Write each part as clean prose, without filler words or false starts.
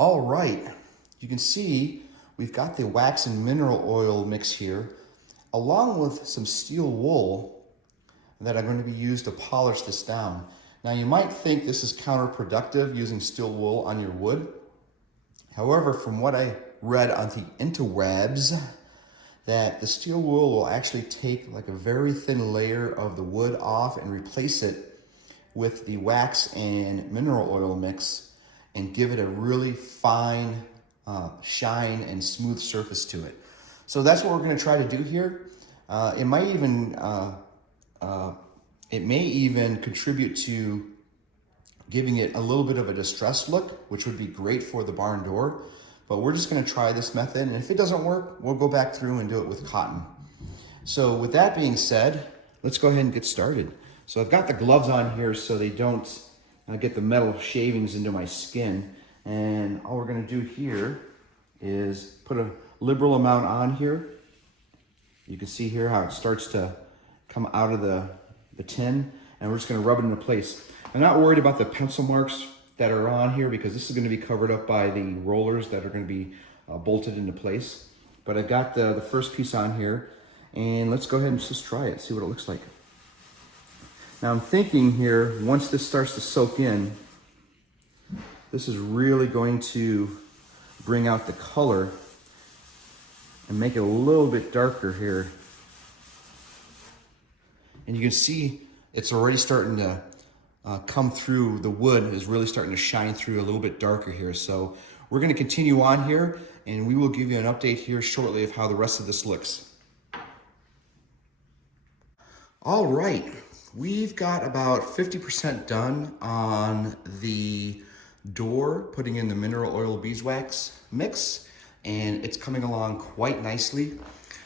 All right, you can see we've got the wax and mineral oil mix here, along with some steel wool that are going to be used to polish this down. Now you might think this is counterproductive using steel wool on your wood. However, from what I read on the interwebs, that the steel wool will actually take like a very thin layer of the wood off and replace it with the wax and mineral oil mix and give it a really fine shine and smooth surface to it. So that's what we're going to try to do here. It may even contribute to giving it a little bit of a distressed look, which would be great for the barn door. But we're just going to try this method, and if it doesn't work, we'll go back through and do it with cotton. So with that being said, let's go ahead and get started. So I've got the gloves on here so they don't get the metal shavings into my skin. And all we're going to do here is put a liberal amount on here. You can see here how it starts to come out of the tin, and we're just going to rub it into place. I'm not worried about the pencil marks that are on here because this is going to be covered up by the rollers that are going to be bolted into place. But I've got the first piece on here, and let's go ahead and just try it, see what it looks like. Now I'm thinking here, once this starts to soak in, this is really going to bring out the color and make it a little bit darker here. And you can see it's already starting to come through. The wood is really starting to shine through a little bit darker here. So we're going to continue on here, and we will give you an update here shortly of how the rest of this looks. All right, we've got about 50% done on the door, putting in the mineral oil beeswax mix, and it's coming along quite nicely.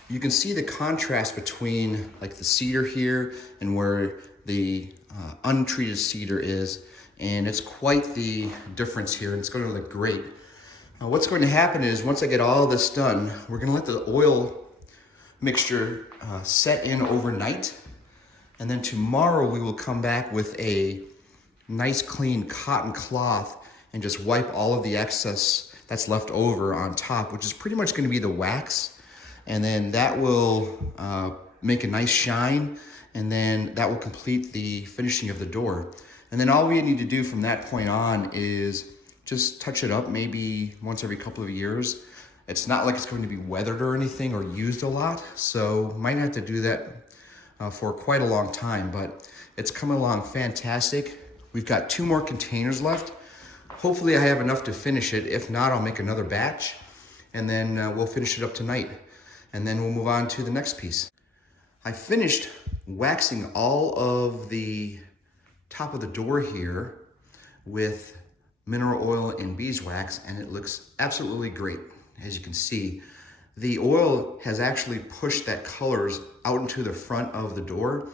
You can see the contrast between like the cedar here and where the untreated cedar is, and it's quite the difference here, and it's going to look great. What's going to happen is once I get all this done, we're going to let the oil mixture set in overnight, and then tomorrow we will come back with a nice clean cotton cloth and just wipe all of the excess that's left over on top, which is pretty much going to be the wax, and then that will make a nice shine, and then that will complete the finishing of the door. And then all we need to do from that point on is just touch it up maybe once every couple of years. It's not like it's going to be weathered or anything or used a lot, so might have to do that for quite a long time, but it's coming along fantastic. We've got 2 more containers left. Hopefully I have enough to finish it. If not, I'll make another batch, and then we'll finish it up tonight, and then we'll move on to the next piece. I finished waxing all of the top of the door here with mineral oil and beeswax, and it looks absolutely great. As you can see, the oil has actually pushed that colors out into the front of the door,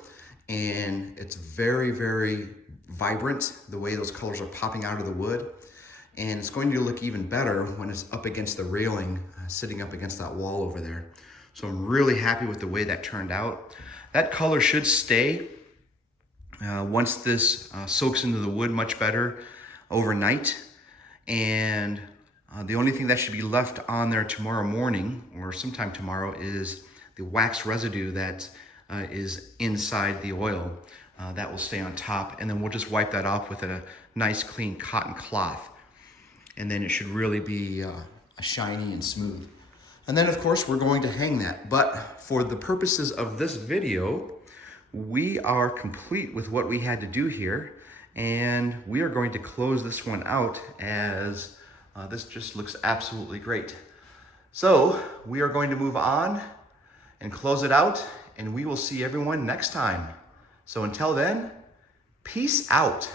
and it's very, very vibrant the way those colors are popping out of the wood, and it's going to look even better when it's up against the railing, sitting up against that wall over there. So I'm really happy with the way that turned out. That color should stay once this soaks into the wood much better overnight. And the only thing that should be left on there tomorrow morning or sometime tomorrow is the wax residue that is inside the oil. That will stay on top, and then we'll just wipe that off with a nice clean cotton cloth. And then it should really be shiny and smooth. And then of course we're going to hang that. But for the purposes of this video, we are complete with what we had to do here. And we are going to close this one out as this just looks absolutely great. So we are going to move on and close it out, and we will see everyone next time. So until then, peace out.